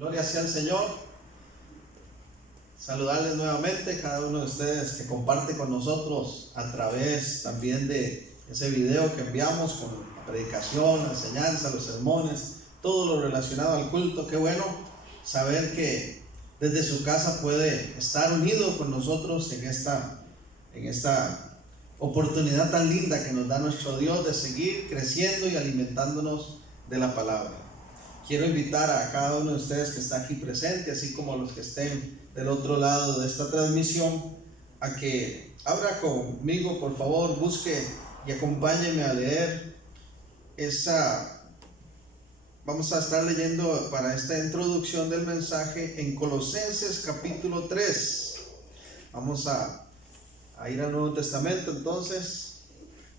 Gloria sea al Señor. Saludarles nuevamente cada uno de ustedes que comparte con nosotros a través también de ese video que enviamos con la predicación, la enseñanza, los sermones, todo lo relacionado al culto. Qué bueno saber que desde su casa puede estar unido con nosotros en esta oportunidad tan linda que nos da nuestro Dios de seguir creciendo y alimentándonos de la palabra. Quiero invitar a cada uno de ustedes que está aquí presente, así como a los que estén del otro lado de esta transmisión, a que abra conmigo, por favor, busque y acompáñeme a leer vamos a estar leyendo para esta introducción del mensaje en Colosenses capítulo 3. Vamos a ir al Nuevo Testamento entonces,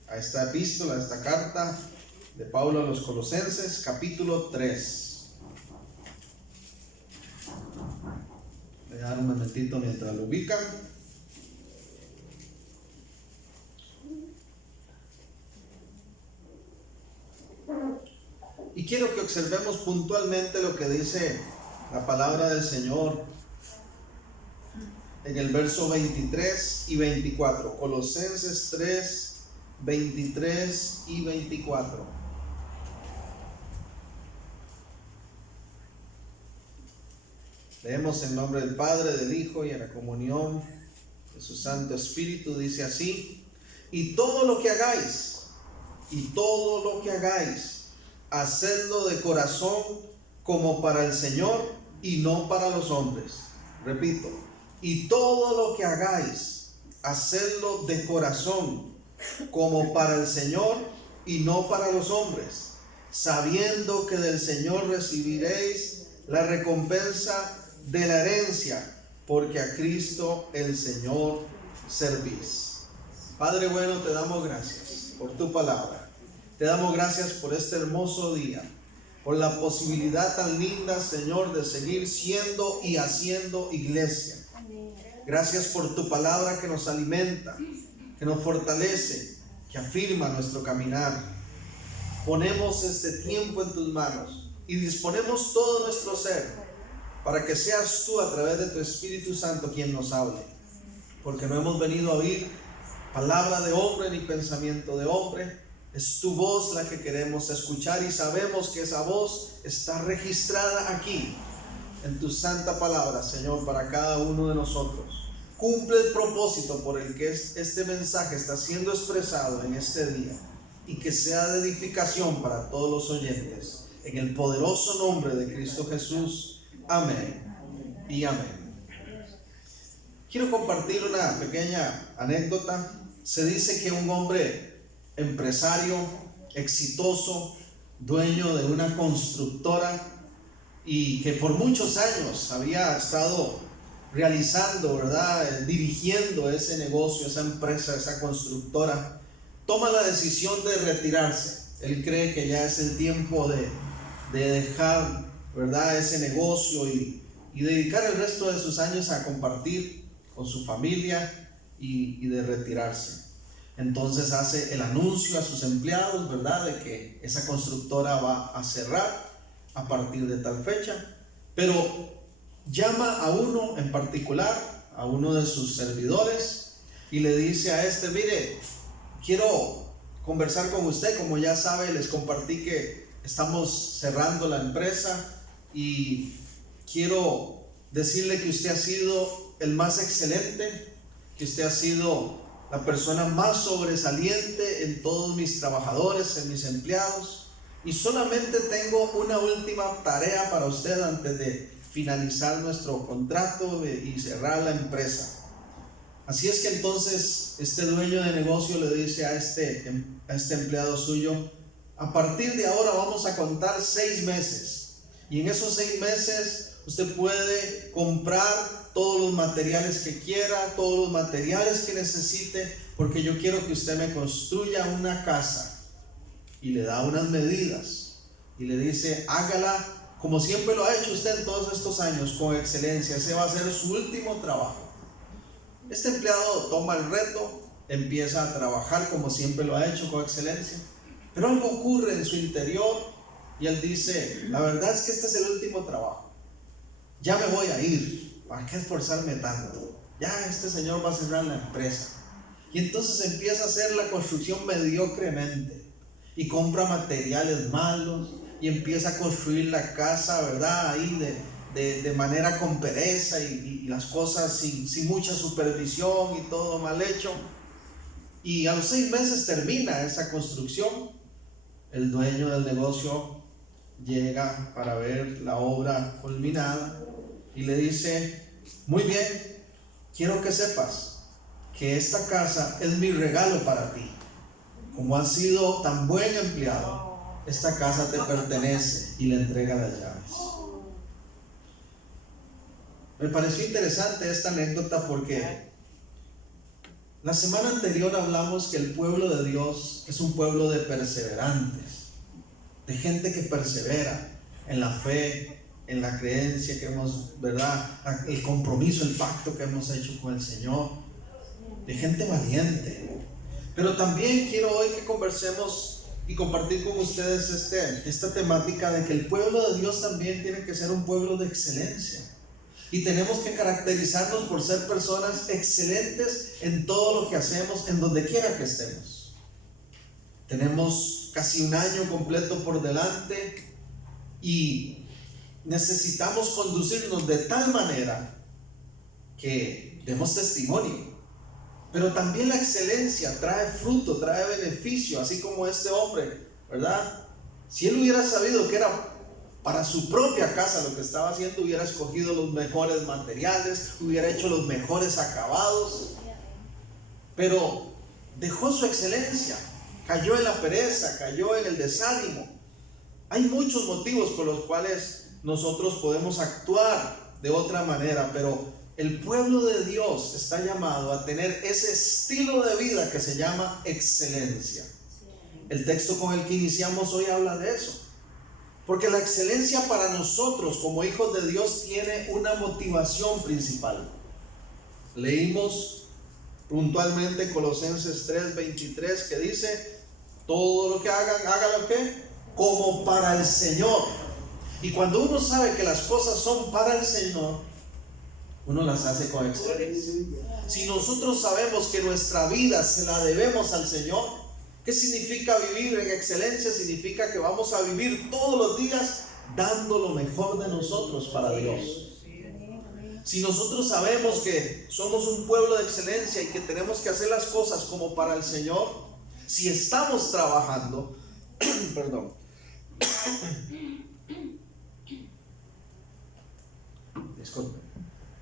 a esta epístola, a esta carta de Pablo a los Colosenses, capítulo 3. Voy a dar un momentito mientras lo ubican. Y quiero que observemos puntualmente lo que dice la palabra del Señor en el verso 23 y 24. Colosenses 3, 23 y 24. Leemos en nombre del Padre, del Hijo y en la comunión de su Santo Espíritu. Dice así: y todo lo que hagáis, hacedlo de corazón como para el Señor y no para los hombres. Repito, y todo lo que hagáis, hacedlo de corazón como para el Señor y no para los hombres, sabiendo que del Señor recibiréis la recompensa de la herencia, porque a Cristo el Señor servís. Padre bueno, te damos gracias por tu palabra. Te damos gracias por este hermoso día, por la posibilidad tan linda, Señor, de seguir siendo y haciendo iglesia. Gracias por tu palabra que nos alimenta, que nos fortalece, que afirma nuestro caminar. Ponemos este tiempo en tus manos y disponemos todo nuestro ser para que seas tú a través de tu Espíritu Santo quien nos hable, porque no hemos venido a oír palabra de hombre ni pensamiento de hombre. Es tu voz la que queremos escuchar y sabemos que esa voz está registrada aquí en tu santa palabra, Señor, para cada uno de nosotros. Cumple el propósito por el que este mensaje está siendo expresado en este día y que sea de edificación para todos los oyentes. En el poderoso nombre de Cristo Jesús. Amén y amén. Quiero compartir una pequeña anécdota. Se dice que un hombre empresario exitoso, dueño de una constructora y que por muchos años había estado realizando, dirigiendo ese negocio, esa empresa, esa constructora, toma la decisión de retirarse. Él cree que ya es el tiempo de dejar, ese negocio y dedicar el resto de sus años a compartir con su familia y de retirarse. Entonces hace el anuncio a sus empleados, de que esa constructora va a cerrar a partir de tal fecha, pero llama a uno en particular, a uno de sus servidores, y le dice a mire, quiero conversar con usted. Como ya sabe, les compartí que estamos cerrando la empresa y quiero decirle que usted ha sido el más excelente, que usted ha sido la persona más sobresaliente en todos mis trabajadores, en mis empleados, y solamente tengo una última tarea para usted antes de finalizar nuestro contrato y cerrar la empresa. Así es que entonces este dueño de negocio le dice a este empleado suyo: a partir de ahora vamos a contar 6 meses, y en esos 6 meses usted puede comprar todos los materiales que quiera, todos los materiales que necesite, porque yo quiero que usted me construya una casa. Y le da unas medidas y le dice: hágala como siempre lo ha hecho usted en todos estos años, con excelencia. Ese va a ser su último trabajo. Este empleado toma el reto, empieza a trabajar como siempre lo ha hecho, con excelencia, pero algo ocurre en su interior y él dice: la verdad es que este es el último trabajo. ya me voy a ir, ¿para qué esforzarme tanto? Ya este señor va a cerrar la empresa. Y entonces empieza a hacer la construcción mediocremente y compra materiales malos y empieza a construir la casa, ¿verdad? Ahí de manera con pereza y las cosas sin mucha supervisión y todo mal hecho. Y a los 6 meses termina esa construcción. El dueño del negocio llega para ver la obra culminada y le dice: muy bien, quiero que sepas que esta casa es mi regalo para ti. Como has sido tan buen empleado, esta casa te pertenece, y le entrega las llaves. Me pareció interesante esta anécdota porque la semana anterior hablamos que el pueblo de Dios es un pueblo de perseverantes, de gente que persevera en la fe, en la creencia que hemos, ¿verdad? El compromiso, el pacto que hemos hecho con el Señor, de gente valiente. Pero también quiero hoy que conversemos y compartir con ustedes esta temática de que el pueblo de Dios también tiene que ser un pueblo de excelencia. Y tenemos que caracterizarnos por ser personas excelentes en todo lo que hacemos, en donde quiera que estemos. Tenemos casi un año completo por delante y necesitamos conducirnos de tal manera que demos testimonio. Pero también la excelencia trae fruto, trae beneficio, así como este hombre, ¿verdad? Si él hubiera sabido que era para su propia casa lo que estaba haciendo, hubiera escogido los mejores materiales, hubiera hecho los mejores acabados, pero dejó su excelencia, cayó en la pereza, cayó en el desánimo. Hay muchos motivos por los cuales nosotros podemos actuar de otra manera, pero el pueblo de Dios está llamado a tener ese estilo de vida que se llama excelencia. El texto con el que iniciamos hoy habla de eso. Porque la excelencia para nosotros como hijos de Dios tiene una motivación principal. Leímos puntualmente Colosenses 3:23 que dice: todo lo que hagan, hágalo ¿qué? Como para el Señor. Y cuando uno sabe que las cosas son para el Señor, uno las hace con excelencia. Si nosotros sabemos que nuestra vida se la debemos al Señor, ¿qué significa vivir en excelencia? Significa que vamos a vivir todos los días dando lo mejor de nosotros para Dios. Si nosotros sabemos que somos un pueblo de excelencia y que tenemos que hacer las cosas como para el Señor, si estamos trabajando, perdón, disculpe,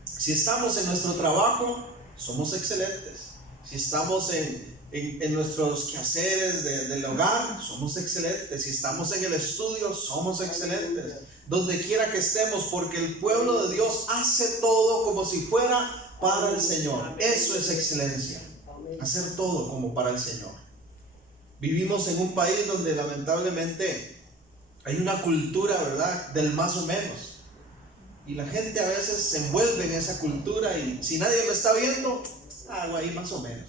si estamos en nuestro trabajo, somos excelentes. Si estamos en nuestros quehaceres del hogar, somos excelentes. Si estamos en el estudio, somos excelentes. Donde quiera que estemos, porque el pueblo de Dios hace todo como si fuera para el Señor. Eso es excelencia, hacer todo como para el Señor. Vivimos en un país donde lamentablemente hay una cultura, ¿verdad?, del más o menos. Y la gente a veces se envuelve en esa cultura y si nadie lo está viendo, hago ahí más o menos.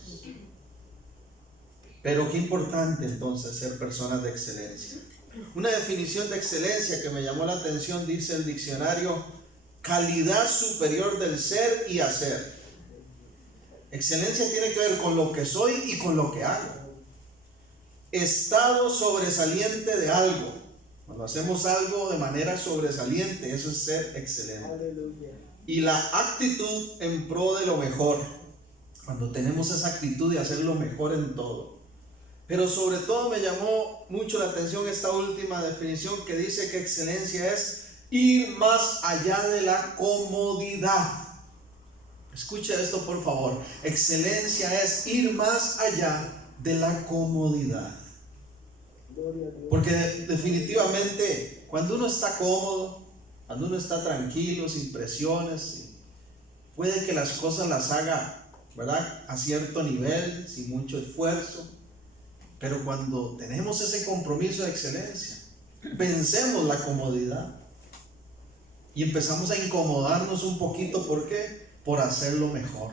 Pero qué importante entonces ser personas de excelencia. Una definición de excelencia que me llamó la atención, dice el diccionario: calidad superior del ser y hacer. Excelencia tiene que ver con lo que soy y con lo que hago. Estado sobresaliente de algo. Cuando hacemos algo de manera sobresaliente, eso es ser excelente. Aleluya. Y la actitud en pro de lo mejor. Cuando tenemos esa actitud de hacer lo mejor en todo. Pero sobre todo me llamó mucho la atención esta última definición que dice que excelencia es ir más allá de la comodidad. Escucha esto por favor. Excelencia es ir más allá de la comodidad. Porque definitivamente cuando uno está cómodo, cuando uno está tranquilo, sin presiones, puede que las cosas las haga, ¿verdad?, a cierto nivel, sin mucho esfuerzo. Pero cuando tenemos ese compromiso de excelencia, vencemos la comodidad y empezamos a incomodarnos un poquito. ¿Por qué? Por hacerlo mejor,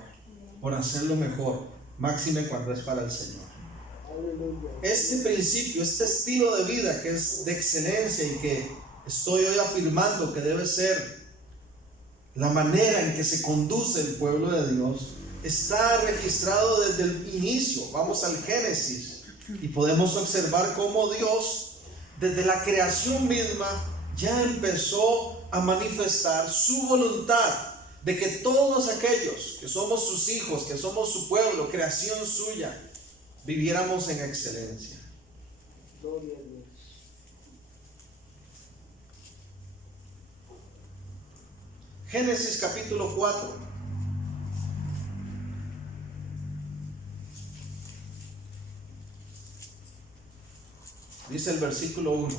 máxime cuando es para el Señor. Este principio, este estilo de vida que es de excelencia y que estoy hoy afirmando que debe ser la manera en que se conduce el pueblo de Dios, está registrado desde el inicio. Vamos al Génesis y podemos observar cómo Dios, desde la creación misma, ya empezó a manifestar su voluntad de que todos aquellos que somos sus hijos, que somos su pueblo, creación suya, viviéramos en excelencia. Gloria a Dios. Génesis capítulo 4. Dice el versículo 1.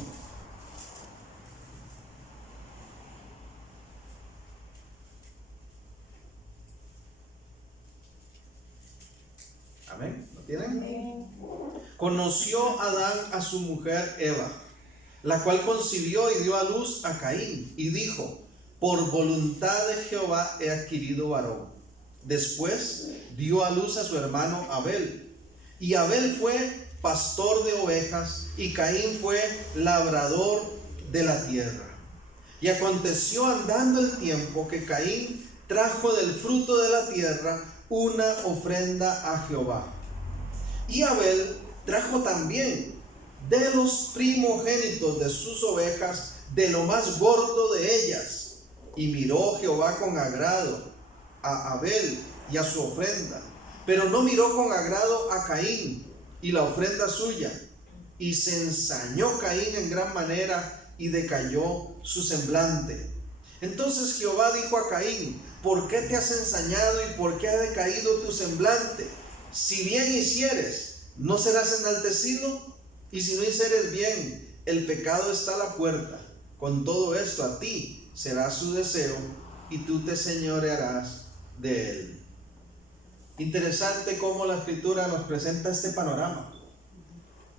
Amén. ¿Lo tienen? Conoció Adán a su mujer Eva, la cual concibió y dio a luz a Caín, y dijo: por voluntad de Jehová he adquirido varón. Después dio a luz a su hermano Abel, y Abel fue pastor de ovejas, y Caín fue labrador de la tierra. Y aconteció andando el tiempo que Caín trajo del fruto de la tierra una ofrenda a Jehová. Y Abel trajo también de los primogénitos de sus ovejas, de lo más gordo de ellas. Y miró Jehová con agrado a Abel y a su ofrenda, pero no miró con agrado a Caín y la ofrenda suya. Y se ensañó Caín en gran manera y decayó su semblante. Entonces Jehová dijo a Caín: ¿por qué te has ensañado y por qué ha decaído tu semblante? Si bien hicieres, ¿no serás enaltecido? Y si no hicieres bien, el pecado está a la puerta. Con todo esto a ti será su deseo y tú te señorearás de él. Interesante cómo la Escritura nos presenta este panorama,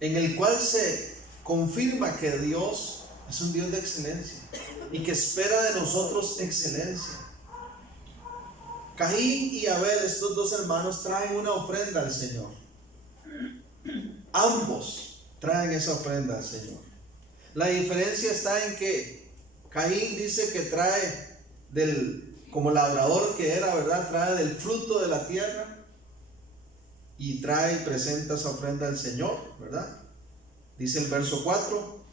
en el cual se confirma que Dios es un Dios de excelencia y que espera de nosotros excelencia. Caín y Abel, estos dos hermanos, traen una ofrenda al Señor. Ambos traen esa ofrenda al Señor. La diferencia está en que Caín dice que trae como labrador que era, ¿verdad? Trae del fruto de la tierra y trae y presenta esa ofrenda al Señor, ¿verdad? Dice el verso 4,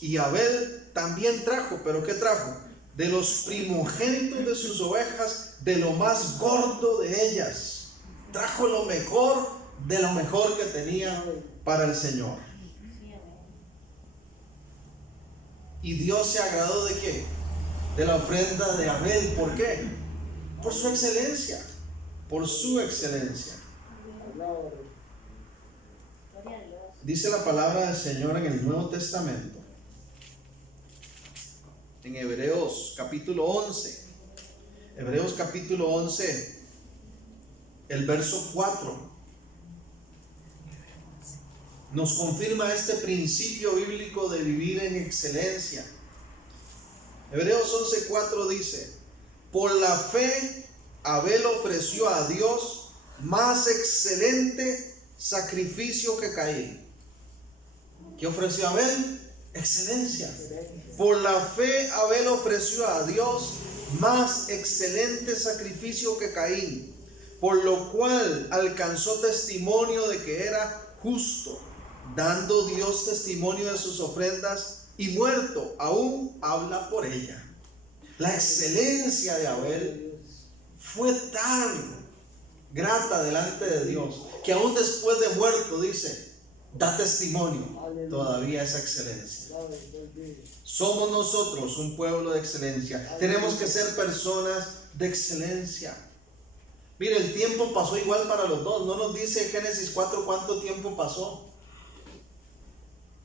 y Abel también trajo, ¿pero qué trajo? De los primogénitos de sus ovejas, de lo más gordo de ellas. Trajo lo mejor de lo mejor que tenía para el Señor. Y Dios se agradó ¿de qué? De la ofrenda de Abel. ¿Por qué? Por su excelencia. Por su excelencia. Dice la palabra del Señor en el Nuevo Testamento, en Hebreos capítulo 11. Hebreos capítulo 11, el verso 4. Nos confirma este principio bíblico de vivir en excelencia. Hebreos 11:4 dice: por la fe Abel ofreció a Dios más excelente sacrificio que Caín. ¿Qué ofreció Abel? Excelencia. Por la fe Abel ofreció a Dios más excelente sacrificio que Caín, por lo cual alcanzó testimonio de que era justo, dando Dios testimonio de sus ofrendas, y muerto aún habla por ella. La excelencia de Abel fue tan grata delante de Dios que aún después de muerto, dice, da testimonio todavía esa excelencia. Somos nosotros un pueblo de excelencia. Tenemos que ser personas de excelencia. Mire, el tiempo pasó igual para los dos. No nos dice Génesis 4 cuánto tiempo pasó.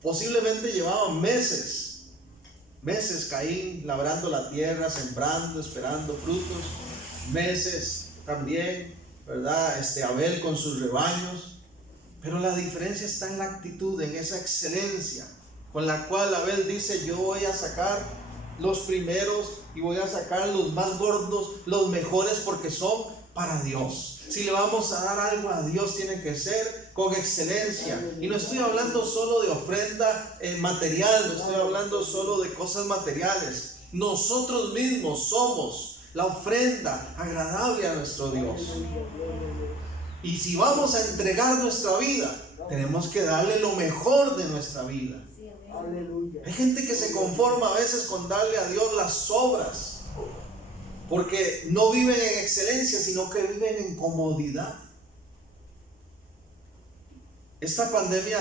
Posiblemente llevaban meses Caín labrando la tierra, sembrando, esperando frutos. Meses también, ¿verdad? Abel con sus rebaños. Pero la diferencia está en la actitud, en esa excelencia con la cual Abel dice: yo voy a sacar los primeros y voy a sacar los más gordos, los mejores, porque son para Dios. Si le vamos a dar algo a Dios, tiene que ser con excelencia. Y no estoy hablando solo de ofrenda material, no estoy hablando solo de cosas materiales. Nosotros mismos somos la ofrenda agradable a nuestro Dios. Y si vamos a entregar nuestra vida, tenemos que darle lo mejor de nuestra vida. Hay gente que se conforma a veces con darle a Dios las obras, porque no viven en excelencia, sino que viven en comodidad. Esta pandemia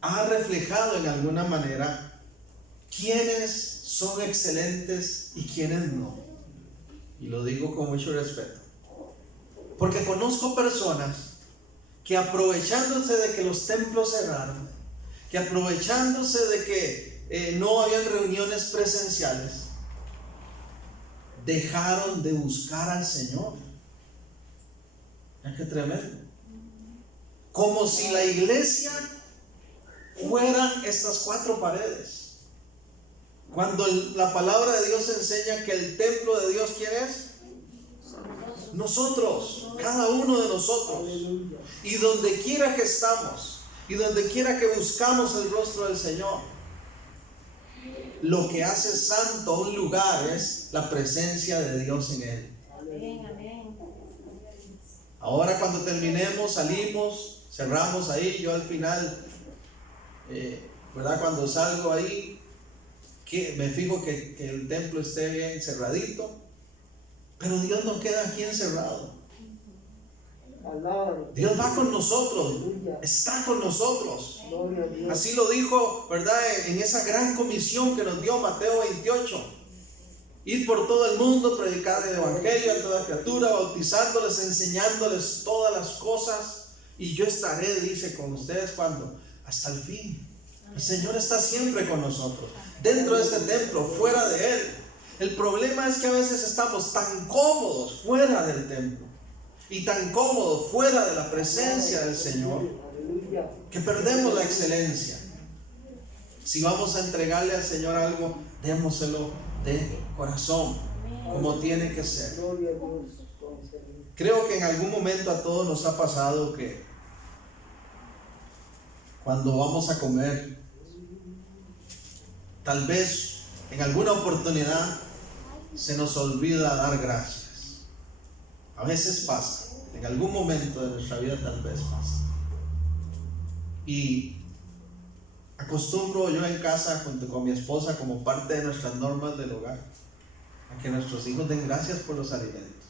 ha reflejado en alguna manera quiénes son excelentes y quiénes no. Y lo digo con mucho respeto, porque conozco personas que, aprovechándose de que los templos cerraron, que aprovechándose de que no habían reuniones presenciales, dejaron de buscar al Señor. Mira qué tremendo. Como si la iglesia fueran estas 4 paredes, cuando la palabra de Dios enseña que el templo de Dios, ¿quién es? Nosotros, cada uno de nosotros. Y donde quiera que estamos, y donde quiera que buscamos el rostro del Señor, lo que hace santo un lugar es la presencia de Dios en él. Ahora cuando terminemos, salimos, cerramos ahí. Yo al final, ¿verdad? Cuando salgo ahí, que me fijo que el templo esté bien cerradito. Pero Dios no queda aquí encerrado. Dios va con nosotros, está con nosotros. Así lo dijo, ¿verdad? En esa gran comisión que nos dio Mateo 28. Ir por todo el mundo, predicar el evangelio a toda criatura, bautizándoles, enseñándoles todas las cosas. Y yo estaré, dice, con ustedes cuando, hasta el fin. El Señor está siempre con nosotros, dentro de este templo, fuera de él. El problema es que a veces estamos tan cómodos fuera del templo y tan cómodos fuera de la presencia del Señor que perdemos la excelencia. Si vamos a entregarle al Señor algo, démoselo de corazón, como tiene que ser. Creo que en algún momento a todos nos ha pasado que cuando vamos a comer, tal vez en alguna oportunidad se nos olvida dar gracias. A veces pasa, en algún momento de nuestra vida tal vez pasa. Y acostumbro yo en casa junto con mi esposa, como parte de nuestras normas del hogar, a que nuestros hijos den gracias por los alimentos.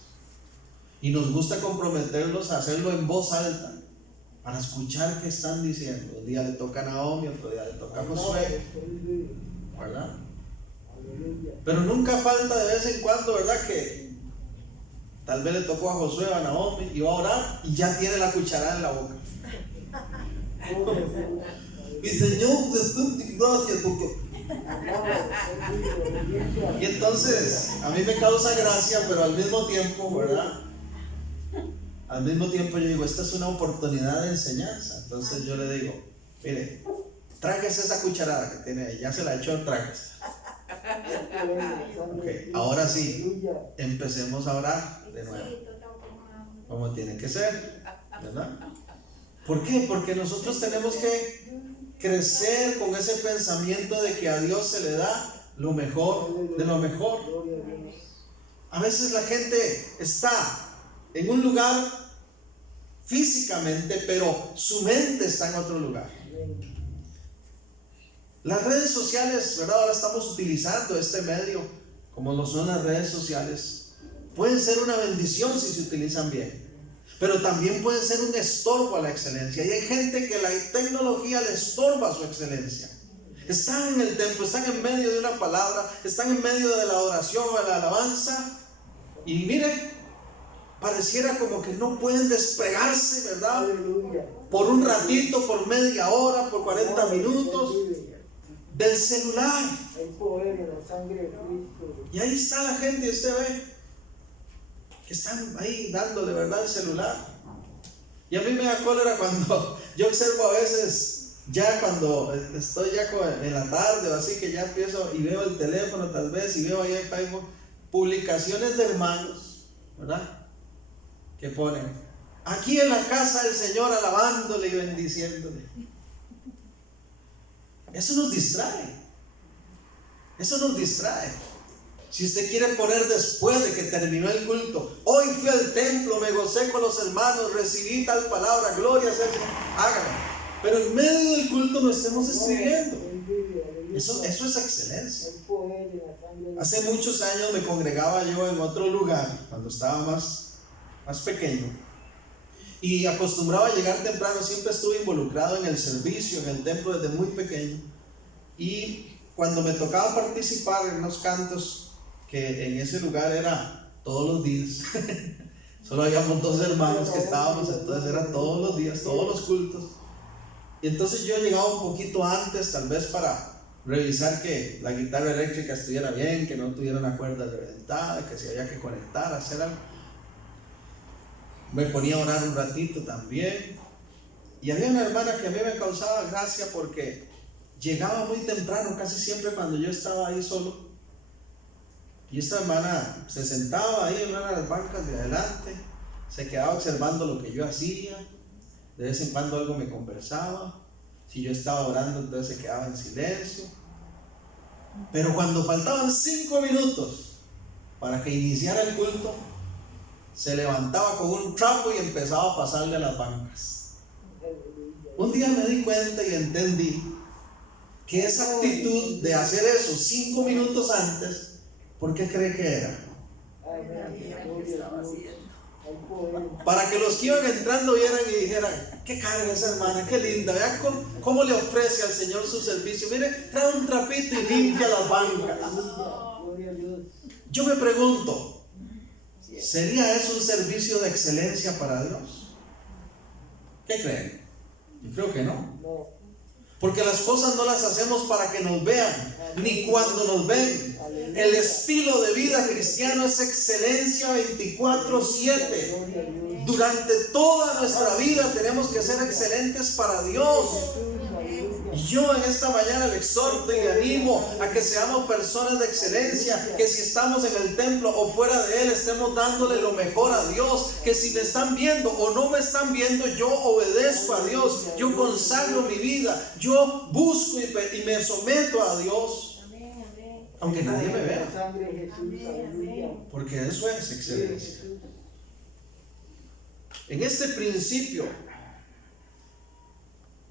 Y nos gusta comprometerlos a hacerlo en voz alta, para escuchar qué están diciendo. Un día le toca a Naomi, otro día le toca a Josué, ¿verdad? Pero nunca falta de vez en cuando, ¿verdad? Que tal vez le tocó a Josué o a Naomi y va a orar y ya tiene la cucharada en la boca. Mi Señor, gracias porque... Y entonces a mí me causa gracia, pero al mismo tiempo, ¿verdad? Al mismo tiempo yo digo, esta es una oportunidad de enseñanza. Entonces yo le digo, mire, tráguese esa cucharada que tiene ahí, ya se la echó, tráguese. Ok, ahora sí, empecemos a orar de nuevo, como tiene que ser, ¿verdad? ¿Por qué? Porque nosotros tenemos que crecer con ese pensamiento de que a Dios se le da lo mejor de lo mejor. A veces la gente está en un lugar físicamente, pero su mente está en otro lugar. Las redes sociales, ¿verdad? Ahora estamos utilizando este medio, como lo son las redes sociales. Pueden ser una bendición si se utilizan bien, pero también pueden ser un estorbo a la excelencia. Y hay gente que la tecnología le estorba su excelencia. Están en el templo, están en medio de una palabra, están en medio de la adoración o de la alabanza, y miren, pareciera como que no pueden despegarse, ¿verdad? Por un ratito, por media hora, por 40 minutos del celular. Y ahí está la gente, y usted ve que están ahí dándole, ¿verdad?, el celular. Y a mí me da cólera cuando yo observo a veces, ya cuando estoy ya en la tarde o así, que ya empiezo y veo el teléfono tal vez, y veo ahí en Facebook publicaciones de hermanos, ¿verdad?, que ponen, aquí en la casa del Señor alabándole y bendiciéndole. Eso nos distrae. Eso nos distrae. Si usted quiere poner después de que terminó el culto, hoy fui al templo, me gocé con los hermanos, recibí tal palabra, gloria sea al Señor, hágalo. Pero en medio del culto no estemos escribiendo. Eso es excelencia. Hace muchos años me congregaba yo en otro lugar, cuando estaba más pequeño, y acostumbraba a llegar temprano. Siempre estuve involucrado en el servicio, en el templo desde muy pequeño. Y cuando me tocaba participar en unos cantos, que en ese lugar era todos los días, solo habíamos 2 hermanos que estábamos, entonces era todos los días, todos los cultos. Y entonces yo llegaba un poquito antes, tal vez para revisar que la guitarra eléctrica estuviera bien, que no tuviera una cuerda reventada, que si había que conectar, hacer algo. Me ponía a orar un ratito también. Y había una hermana que a mí me causaba gracia porque llegaba muy temprano, casi siempre cuando yo estaba ahí solo. Y esta hermana se sentaba ahí en una de las bancas de adelante, se quedaba observando lo que yo hacía, de vez en cuando algo me conversaba, si yo estaba orando entonces se quedaba en silencio. Pero cuando faltaban 5 minutos para que iniciara el culto, se levantaba con un trapo y empezaba a pasarle a las bancas. Un día me di cuenta y entendí que esa actitud de hacer eso 5 minutos antes, ¿por qué cree que era? Para que los que iban entrando vieran y dijeran: qué carga esa hermana, qué linda, vean cómo le ofrece al Señor su servicio. Mire, trae un trapito y limpia las bancas. Yo me pregunto, ¿sería eso un servicio de excelencia para Dios? ¿Qué creen? Yo creo que no. Porque las cosas no las hacemos para que nos vean, ni cuando nos ven. El estilo de vida cristiano es excelencia 24/7. Durante toda nuestra vida tenemos que ser excelentes para Dios. Y yo en esta mañana le exhorto y le animo a que seamos personas de excelencia, que si estamos en el templo o fuera de él estemos dándole lo mejor a Dios, que si me están viendo o no me están viendo, yo obedezco a Dios, yo consagro mi vida, yo busco y me someto a Dios, aunque nadie me vea, porque eso es excelencia. En este principio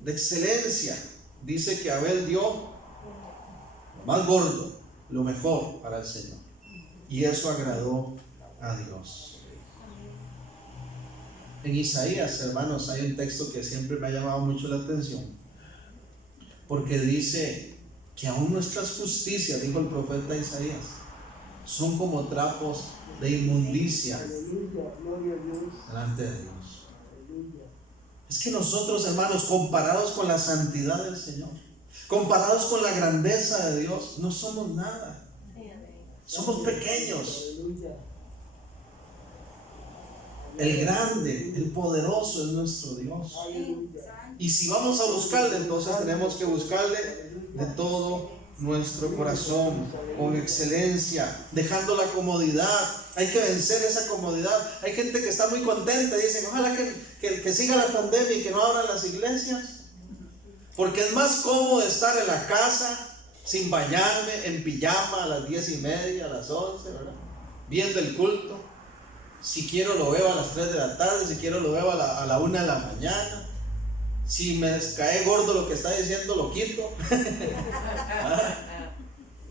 de excelencia dice que Abel dio lo más gordo, lo mejor para el Señor, y eso agradó a Dios. En Isaías, hermanos, hay un texto que siempre me ha llamado mucho la atención, porque dice que aún nuestras justicias, dijo el profeta Isaías, son como trapos de inmundicia delante de Dios. Es que nosotros, hermanos, comparados con la santidad del Señor, comparados con la grandeza de Dios, no somos nada. Somos pequeños. El grande, el poderoso es nuestro Dios. Y si vamos a buscarle, entonces tenemos que buscarle de todo nuestro corazón, con excelencia, dejando la comodidad. Hay que vencer esa comodidad. Hay gente que está muy contenta y dicen: ojalá que siga la pandemia y que no abran las iglesias, porque es más cómodo estar en la casa sin bañarme, en pijama a las 10:30, a las 11, ¿verdad? Viendo el culto. Si quiero lo veo a las 3 de la tarde, si quiero lo veo a la 1 de la mañana. Si me cae gordo lo que está diciendo, lo quito.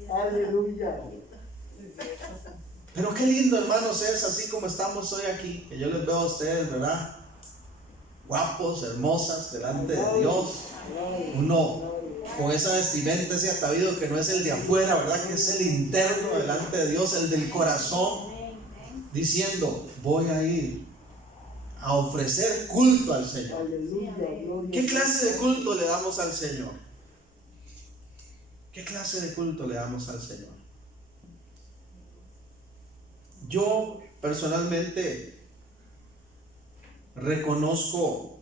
Aleluya. Pero qué lindo, hermanos, es así como estamos hoy aquí, que yo les veo a ustedes, ¿verdad? Guapos, hermosas, delante de Dios. Uno con esa vestimenta, ese atavío que no es el de afuera, ¿verdad? Que es el interno delante de Dios, el del corazón, diciendo: voy a ir a ofrecer culto al Señor. ¿Qué clase de culto le damos al Señor? ¿Qué clase de culto le damos al Señor? Yo personalmente reconozco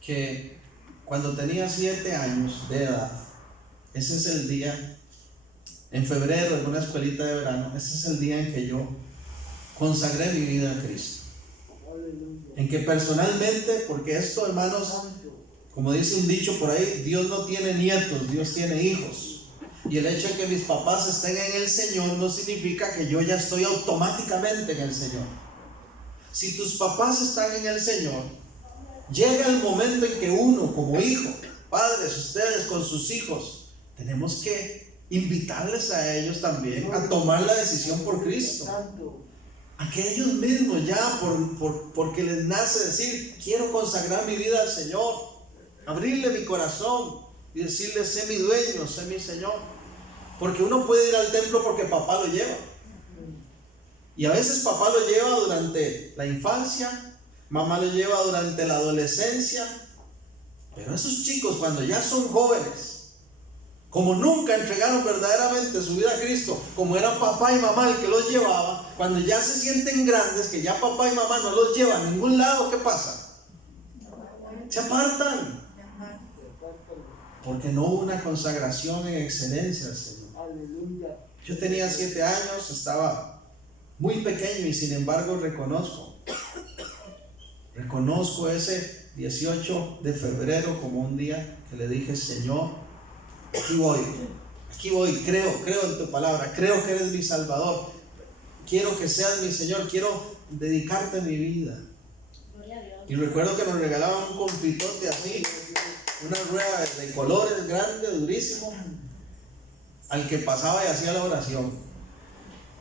que cuando tenía 7 años de edad, ese es el día, en febrero, en una escuelita de verano, ese es el día en que yo consagré mi vida a Cristo. En que personalmente, porque esto, hermanos, como dice un dicho por ahí, Dios no tiene nietos, Dios tiene hijos. Y el hecho de que mis papás estén en el Señor no significa que yo ya estoy automáticamente en el Señor. Si tus papás están en el Señor, llega el momento en que uno como hijo, padres, ustedes con sus hijos, tenemos que invitarles a ellos también a tomar la decisión por Cristo. A que ellos mismos ya, porque les nace decir, quiero consagrar mi vida al Señor, abrirle mi corazón y decirle, sé mi dueño, sé mi Señor. Porque uno puede ir al templo porque papá lo lleva. Y a veces papá lo lleva durante la infancia, mamá lo lleva durante la adolescencia. Pero esos chicos cuando ya son jóvenes, como nunca entregaron verdaderamente su vida a Cristo, como era papá y mamá el que los llevaba, cuando ya se sienten grandes, que ya papá y mamá no los llevan a ningún lado, ¿qué pasa? Se apartan. Porque no hubo una consagración en excelencia al Señor. Yo tenía 7 años, estaba muy pequeño y sin embargo reconozco ese 18 de febrero como un día que le dije, Señor, aquí voy, creo en tu palabra, creo que eres mi Salvador, quiero que seas mi Señor, quiero dedicarte mi vida. Y recuerdo que nos regalaban un confitote así, una rueda de colores grande, durísimo, al que pasaba y hacía la oración.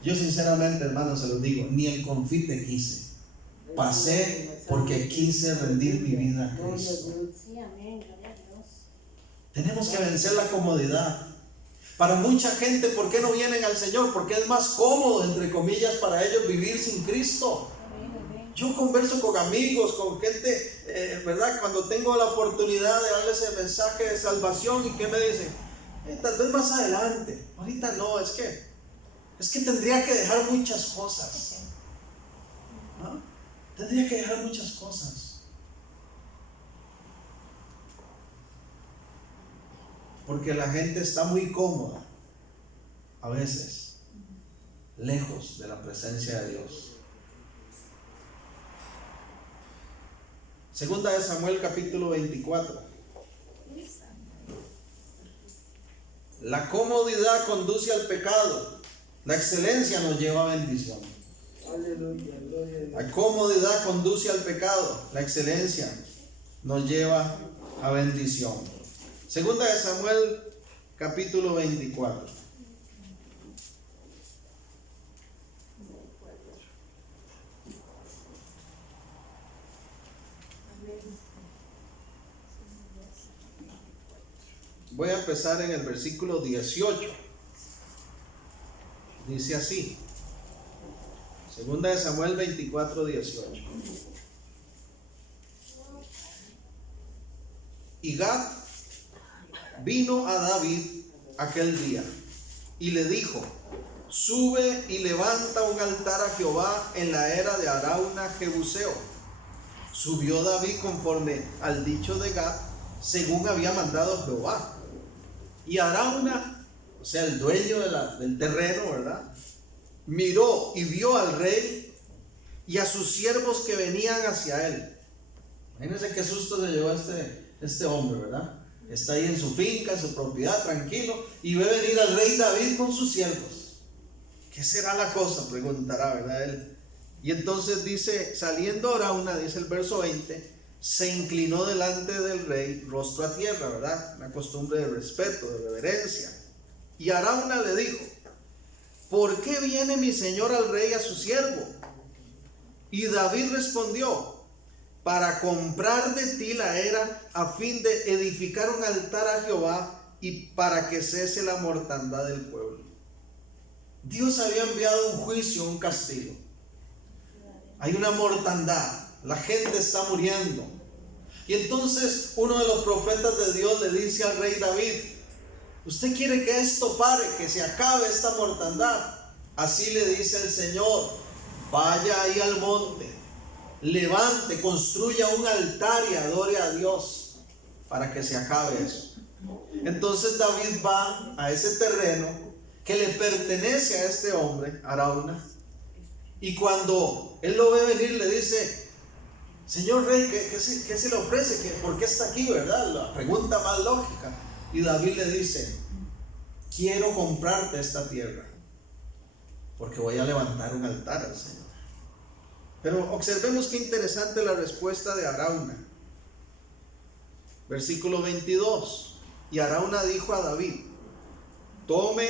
Yo sinceramente, hermanos, se los digo, ni el confite quise. Pasé porque quise rendir mi vida a Cristo. Tenemos que vencer la comodidad. Para mucha gente, ¿por qué no vienen al Señor? Porque es más cómodo, entre comillas, para ellos vivir sin Cristo. Yo converso con amigos, con gente, ¿verdad? Cuando tengo la oportunidad de darles el mensaje de salvación, ¿y qué me dicen? Tal vez más adelante, ahorita no, es que tendría que dejar muchas cosas, ¿no? Tendría que dejar muchas cosas. Porque la gente está muy cómoda, a veces, lejos de la presencia de Dios. Segunda de Samuel capítulo 24. La comodidad conduce al pecado. La excelencia nos lleva a bendición. La comodidad conduce al pecado. La excelencia nos lleva a bendición. Segunda de Samuel capítulo 24. Voy a empezar en el versículo 18. Dice así. Segunda de Samuel 24, 18. Y Gad vino a David aquel día y le dijo, sube y levanta un altar a Jehová en la era de Arauna Jebuseo. Subió David conforme al dicho de Gad, según había mandado Jehová. Y Arauna, o sea, el dueño del terreno, ¿verdad? Miró y vio al rey y a sus siervos que venían hacia él. Imagínense qué susto se llevó este hombre, ¿verdad? Está ahí en su finca, en su propiedad, tranquilo, y ve venir al rey David con sus siervos. ¿Qué será la cosa?, preguntará, ¿verdad? Él. Y entonces dice, saliendo Arauna, dice el verso 20, se inclinó delante del rey, rostro a tierra, ¿verdad? Una costumbre de respeto, de reverencia. Y Arauna le dijo, ¿por qué viene mi señor al rey a su siervo? Y David respondió, para comprar de ti la era a fin de edificar un altar a Jehová y para que cese la mortandad del pueblo. Dios había enviado un juicio, un castigo. Hay una mortandad, la gente está muriendo. Y entonces uno de los profetas de Dios le dice al rey David, usted quiere que esto pare, que se acabe esta mortandad. Así le dice el Señor, vaya ahí al monte, levante, construya un altar y adore a Dios para que se acabe eso. Entonces David va a ese terreno que le pertenece a este hombre, Arauna, y cuando él lo ve venir le dice, señor rey, ¿qué se le ofrece? ¿Por qué está aquí, verdad? La pregunta más lógica. Y David le dice, quiero comprarte esta tierra, porque voy a levantar un altar al Señor. Pero observemos qué interesante la respuesta de Arauna. Versículo 22. Y Arauna dijo a David: tome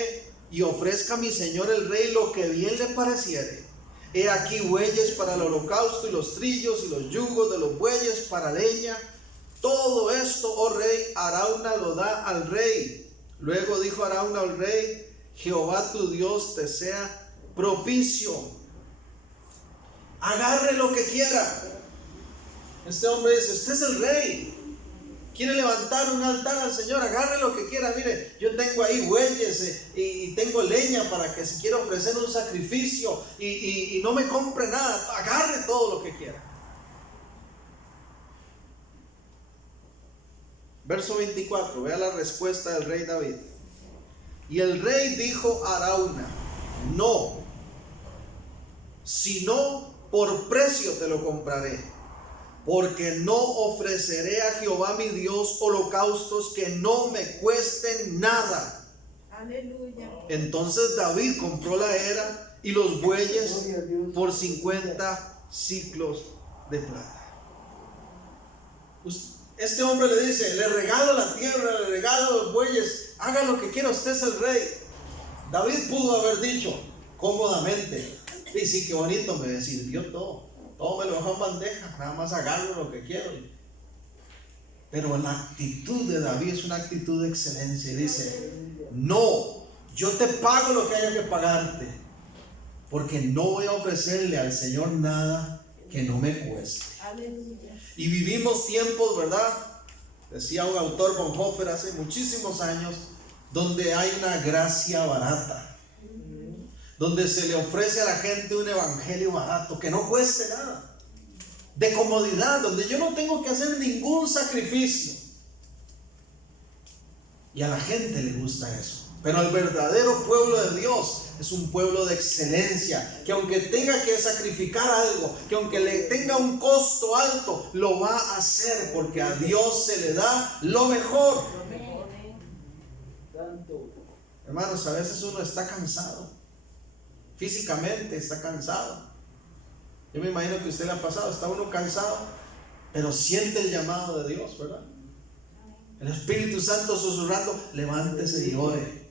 y ofrezca a mi señor el rey lo que bien le pareciere. He aquí bueyes para el holocausto, y los trillos y los yugos de los bueyes para leña. Todo esto, oh rey, Arauna lo da al rey. Luego dijo Arauna al rey: Jehová tu Dios te sea propicio. Agarre lo que quiera. Este hombre dice: usted es el rey, quiere levantar un altar al Señor, agarre lo que quiera. Mire, yo tengo ahí bueyes y tengo leña para que si quiere ofrecer un sacrificio y no me compre nada, agarre todo lo que quiera. Verso 24, vea la respuesta del rey David. Y el rey dijo a Arauna: no, sino por precio te lo compraré, porque no ofreceré a Jehová mi Dios holocaustos que no me cuesten nada. Aleluya. Entonces David compró la era y los bueyes por 50 siclos de plata. Este hombre le dice: le regalo la tierra, le regalo los bueyes, haga lo que quiera, usted es el rey. David pudo haber dicho cómodamente: y sí, qué bonito, me sirvió todo me lo dejó en bandeja, nada más agarro lo que quiero. Pero la actitud de David es una actitud de excelencia y dice: no, yo te pago lo que haya que pagarte, porque no voy a ofrecerle al Señor nada que no me cueste. Aleluya. Y vivimos tiempos, ¿verdad? Decía un autor, Bonhoeffer, hace muchísimos años, donde hay una gracia barata, donde se le ofrece a la gente un evangelio barato que no cueste nada, de comodidad, donde yo no tengo que hacer ningún sacrificio. Y a la gente le gusta eso. Pero el verdadero pueblo de Dios es un pueblo de excelencia, que aunque tenga que sacrificar algo, que aunque le tenga un costo alto, lo va a hacer, porque a Dios se le da lo mejor. Hermanos, a veces uno está cansado, físicamente está cansado. Yo me imagino que a usted le ha pasado, está uno cansado, pero siente el llamado de Dios, ¿verdad? El Espíritu Santo susurrando: levántese y ore.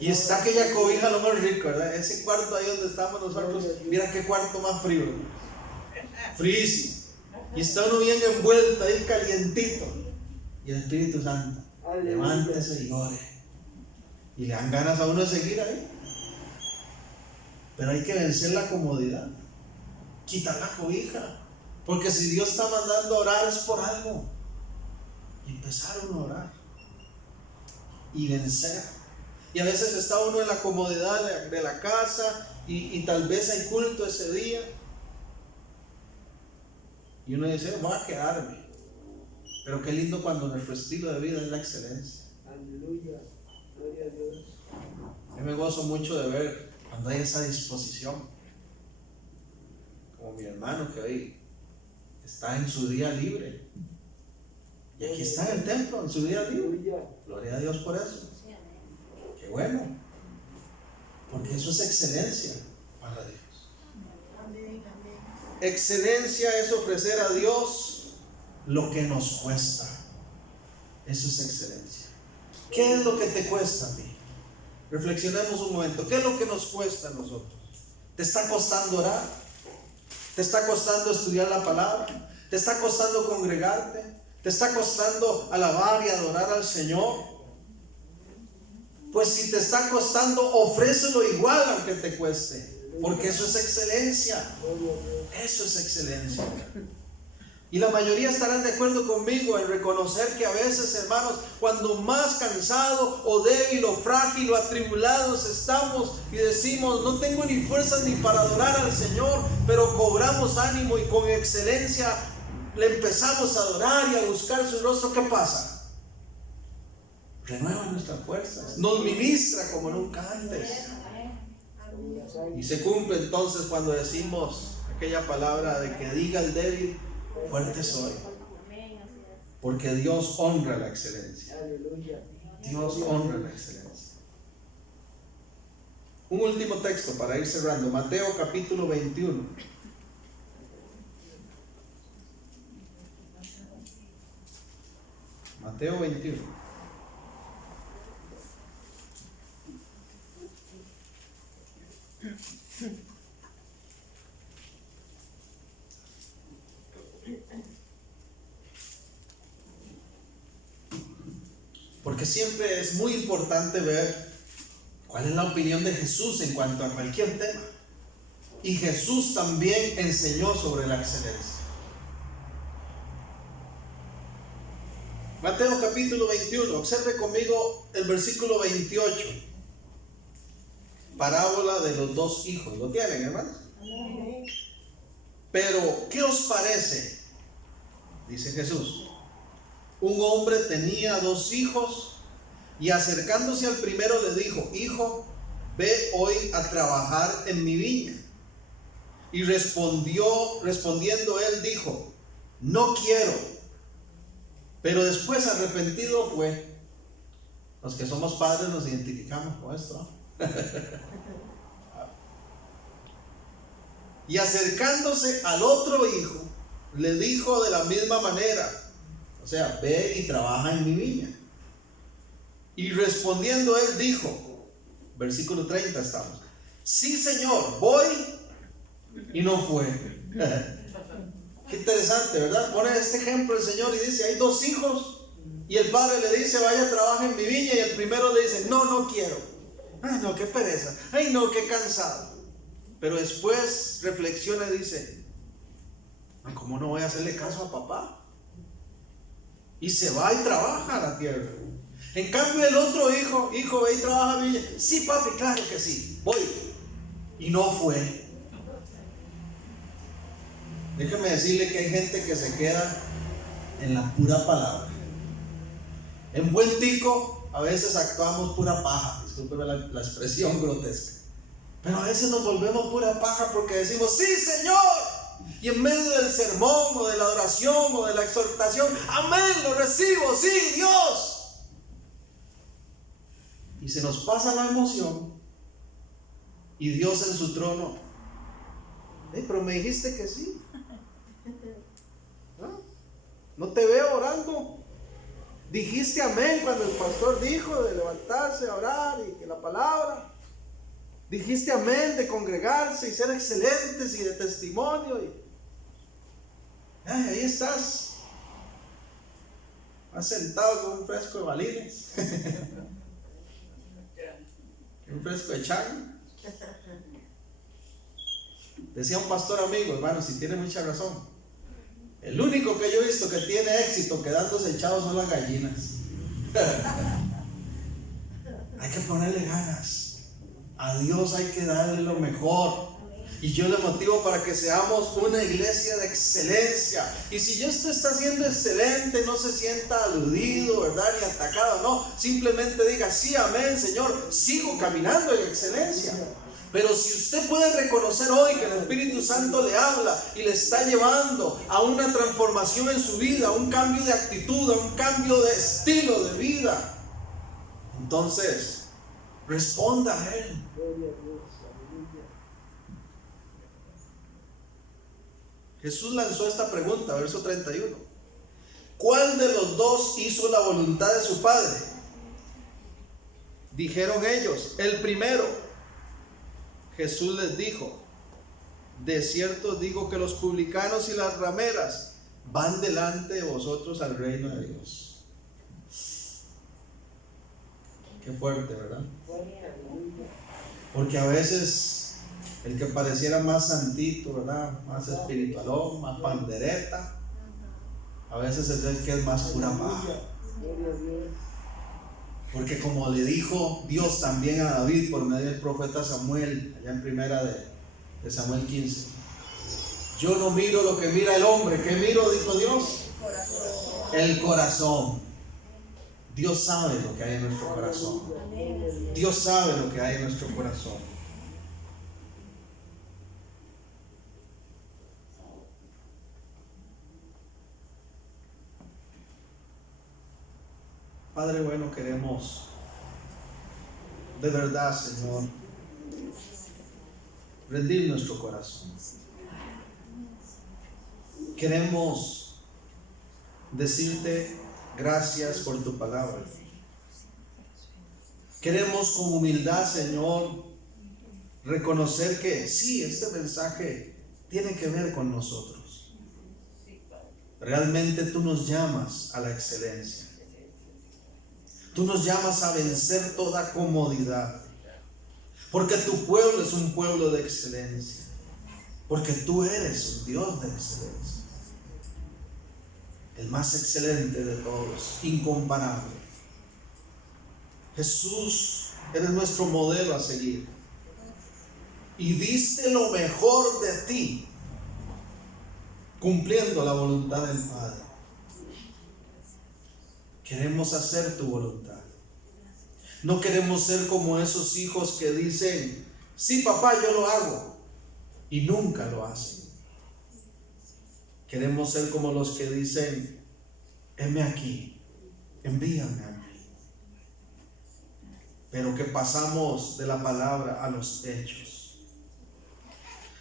Y está aquella cobija lo más rico, ¿verdad? Ese cuarto ahí donde estamos nosotros, mira qué cuarto más frío, fríísimo. Y está uno bien envuelto ahí, calientito. Y el Espíritu Santo: levántese y ore. Y le dan ganas a uno de seguir ahí. Pero hay que vencer la comodidad, quitar la cobija, porque si Dios está mandando a orar es por algo. Y empezar uno a orar y vencer. Y a veces está uno en la comodidad de la casa y tal vez hay culto ese día y uno dice: voy a quedarme. Pero qué lindo cuando nuestro estilo de vida es la excelencia. Aleluya, gloria a Dios. Yo me gozo mucho de ver cuando hay esa disposición, como mi hermano que hoy está en su día libre y aquí está en el templo en su día libre. Gloria a Dios por eso. Qué bueno, porque eso es excelencia para Dios. Excelencia es ofrecer a Dios lo que nos cuesta. Eso es excelencia. ¿Qué es lo que te cuesta a ti? Reflexionemos un momento. ¿Qué es lo que nos cuesta a nosotros? ¿Te está costando orar? ¿Te está costando estudiar la palabra? ¿Te está costando congregarte? ¿Te está costando alabar y adorar al Señor? Pues si te está costando, ofrécelo igual aunque te cueste, porque eso es excelencia. Eso es excelencia. Y la mayoría estarán de acuerdo conmigo en reconocer que a veces, hermanos, cuando más cansado o débil o frágil o atribulados estamos y decimos: no tengo ni fuerzas ni para adorar al Señor, pero cobramos ánimo y con excelencia le empezamos a adorar y a buscar su rostro, ¿qué pasa? Renueva nuestras fuerzas, nos ministra como nunca antes. Y se cumple entonces cuando decimos aquella palabra de que diga el débil: fuerte soy. Porque Dios honra la excelencia. Dios honra la excelencia. Un último texto para ir cerrando. Mateo capítulo 21. Mateo 21. Porque siempre es muy importante ver cuál es la opinión de Jesús en cuanto a cualquier tema. Y Jesús también enseñó sobre la excelencia. Mateo capítulo 21, observe conmigo el versículo 28. Parábola de los dos hijos. ¿Lo tienen, hermanos? Pero, ¿qué os parece? Dice Jesús. Un hombre tenía dos hijos y acercándose al primero le dijo: Hijo, ve hoy a trabajar en mi viña. Y respondiendo él dijo: No quiero. Pero después arrepentido fue. Los que somos padres nos identificamos con esto, ¿no? Y acercándose al otro hijo, le dijo de la misma manera, o sea, ve y trabaja en mi viña. Y respondiendo él dijo, versículo 30 estamos: Sí, Señor, voy. Y no fue. Qué interesante, ¿verdad? Pone este ejemplo el Señor y dice: hay dos hijos y el padre le dice: vaya, trabaja en mi viña. Y el primero le dice: no, no quiero. Ay, no, qué pereza. Ay, no, qué cansado. Pero después reflexiona y dice: ¿cómo no voy a hacerle caso a papá? Y se va y trabaja a la tierra. En cambio el otro hijo, ve y trabaja en mi viña. Sí, papi, claro que sí, voy. Y no fue. Déjeme decirle que hay gente que se queda en la pura palabra. En buen tico a veces actuamos pura paja, discúlpeme la expresión grotesca, pero a veces nos volvemos pura paja porque decimos: sí, Señor, y en medio del sermón o de la adoración o de la exhortación, amén, lo recibo, sí, Dios. Y se nos pasa la emoción y Dios en su trono: pero me dijiste que sí. No te veo orando. Dijiste amén cuando el pastor dijo de levantarse a orar y que la palabra. Dijiste amén de congregarse y ser excelentes y de testimonio. Ahí estás. Has sentado con un fresco de balines. Un fresco de chango. Decía un pastor amigo, hermano, si tiene mucha razón: el único que yo he visto que tiene éxito quedándose echados son las gallinas. Hay que ponerle ganas. A Dios hay que darle lo mejor. Y yo le motivo para que seamos una iglesia de excelencia. Y si esto está siendo excelente, no se sienta aludido, ¿verdad? Ni atacado, no. Simplemente diga: sí, amén, Señor, sigo caminando en excelencia. Pero si usted puede reconocer hoy que el Espíritu Santo le habla y le está llevando a una transformación en su vida, a un cambio de actitud, a un cambio de estilo de vida, entonces responda a Él. Jesús lanzó esta pregunta, verso 31. ¿Cuál de los dos hizo la voluntad de su padre? Dijeron ellos: el primero. Jesús les dijo: de cierto digo que los publicanos y las rameras van delante de vosotros al reino de Dios. Qué fuerte, ¿verdad? Porque a veces el que pareciera más santito, ¿verdad? Más espiritualón, más pandereta, a veces es el que es más pura paja. Porque como le dijo Dios también a David por medio del profeta Samuel, allá en primera de Samuel 15: yo no miro lo que mira el hombre. ¿Qué miro? Dijo Dios. El corazón. Dios sabe lo que hay en nuestro corazón. Dios sabe lo que hay en nuestro corazón. Padre bueno, queremos de verdad, Señor, rendir nuestro corazón. Queremos decirte gracias por tu palabra. Queremos con humildad, Señor, reconocer que sí, este mensaje tiene que ver con nosotros. Realmente tú nos llamas a la excelencia. Tú nos llamas a vencer toda comodidad. Porque tu pueblo es un pueblo de excelencia. Porque tú eres un Dios de excelencia. El más excelente de todos, incomparable. Jesús, eres nuestro modelo a seguir. Y diste lo mejor de ti, cumpliendo la voluntad del Padre. Queremos hacer tu voluntad. No queremos ser como esos hijos que dicen, sí, papá, yo lo hago, y nunca lo hacen. Queremos ser como los que dicen, heme aquí, envíame a mí. Pero que pasamos de la palabra a los hechos.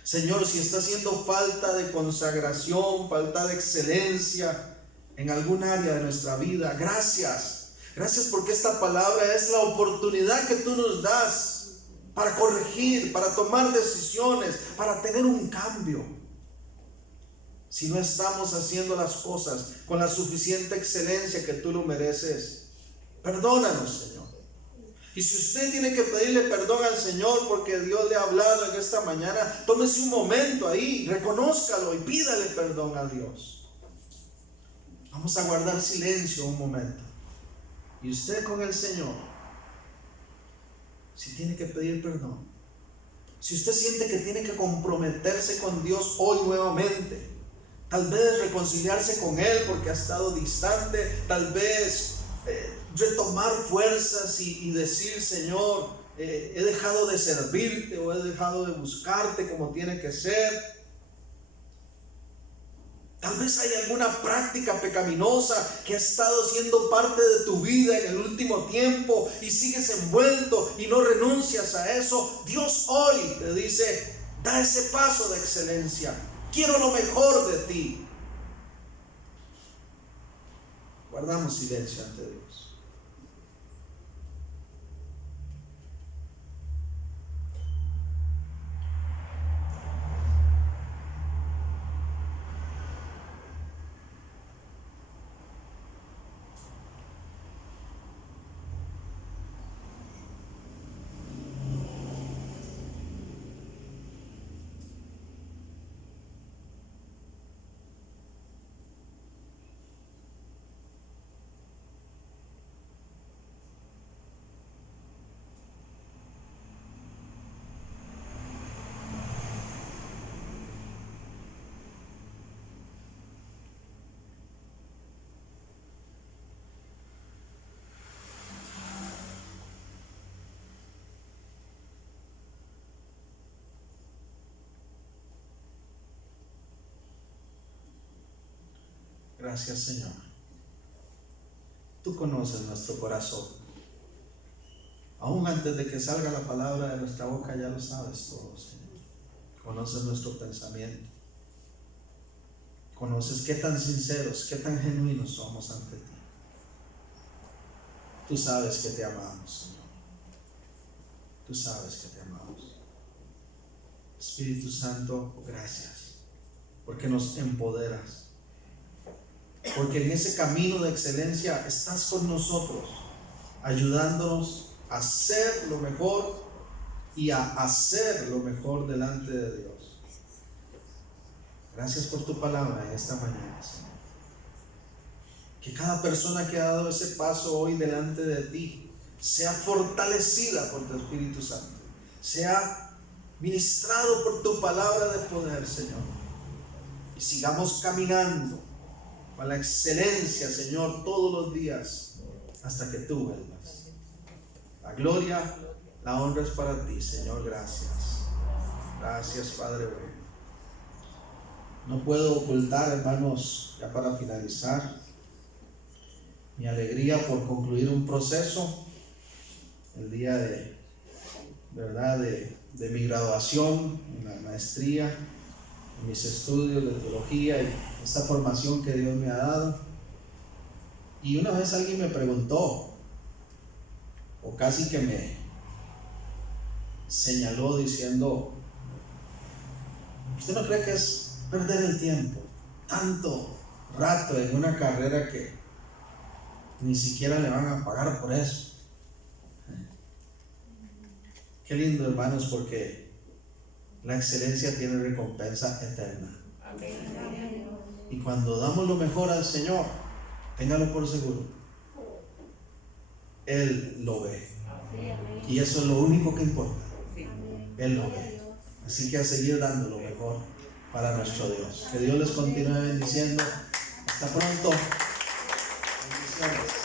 Señor, si está haciendo falta de consagración, falta de excelencia en algún área de nuestra vida, gracias. Gracias porque esta palabra es la oportunidad que tú nos das para corregir, para tomar decisiones, para tener un cambio. Si no estamos haciendo las cosas con la suficiente excelencia que tú lo mereces, perdónanos, Señor. Y si usted tiene que pedirle perdón al Señor porque Dios le ha hablado en esta mañana, tómese un momento ahí, reconózcalo y pídale perdón a Dios. Vamos a guardar silencio un momento. Y usted con el Señor, si tiene que pedir perdón, si usted siente que tiene que comprometerse con Dios hoy nuevamente, tal vez reconciliarse con Él porque ha estado distante, tal vez retomar fuerzas y decir, Señor, he dejado de servirte o he dejado de buscarte como tiene que ser. Tal vez hay alguna práctica pecaminosa que ha estado siendo parte de tu vida en el último tiempo y sigues envuelto y no renuncias a eso. Dios hoy te dice, da ese paso de excelencia. Quiero lo mejor de ti. Guardamos silencio ante Dios. Gracias, Señor. Tú conoces nuestro corazón. Aún antes de que salga la palabra de nuestra boca, ya lo sabes todo, Señor. Conoces nuestro pensamiento. Conoces qué tan sinceros, qué tan genuinos somos ante ti. Tú sabes que te amamos, Señor. Tú sabes que te amamos. Espíritu Santo, gracias, porque nos empoderas. Porque en ese camino de excelencia estás con nosotros, ayudándonos a hacer lo mejor y a hacer lo mejor delante de Dios. Gracias por tu palabra en esta mañana, Señor. Que cada persona que ha dado ese paso hoy delante de ti sea fortalecida por tu Espíritu Santo, sea ministrado por tu palabra de poder, Señor, y sigamos caminando a la excelencia, Señor, todos los días hasta que tú vuelvas. La gloria, la honra es para ti, Señor. Gracias. Gracias, Padre bueno. No puedo ocultar, hermanos, ya para finalizar, mi alegría por concluir un proceso el día de ¿verdad? De mi graduación, en la maestría, en mis estudios de teología y esta formación que Dios me ha dado. Y una vez alguien me preguntó, o casi que me señaló diciendo: ¿usted no cree que es perder el tiempo? Tanto rato en una carrera que ni siquiera le van a pagar por eso. Qué lindo, hermanos, porque la excelencia tiene recompensa eterna. Y cuando damos lo mejor al Señor, téngalo por seguro, Él lo ve. Y eso es lo único que importa. Él lo ve. Así que a seguir dando lo mejor para nuestro Dios. Que Dios les continúe bendiciendo. Hasta pronto. Bendiciones.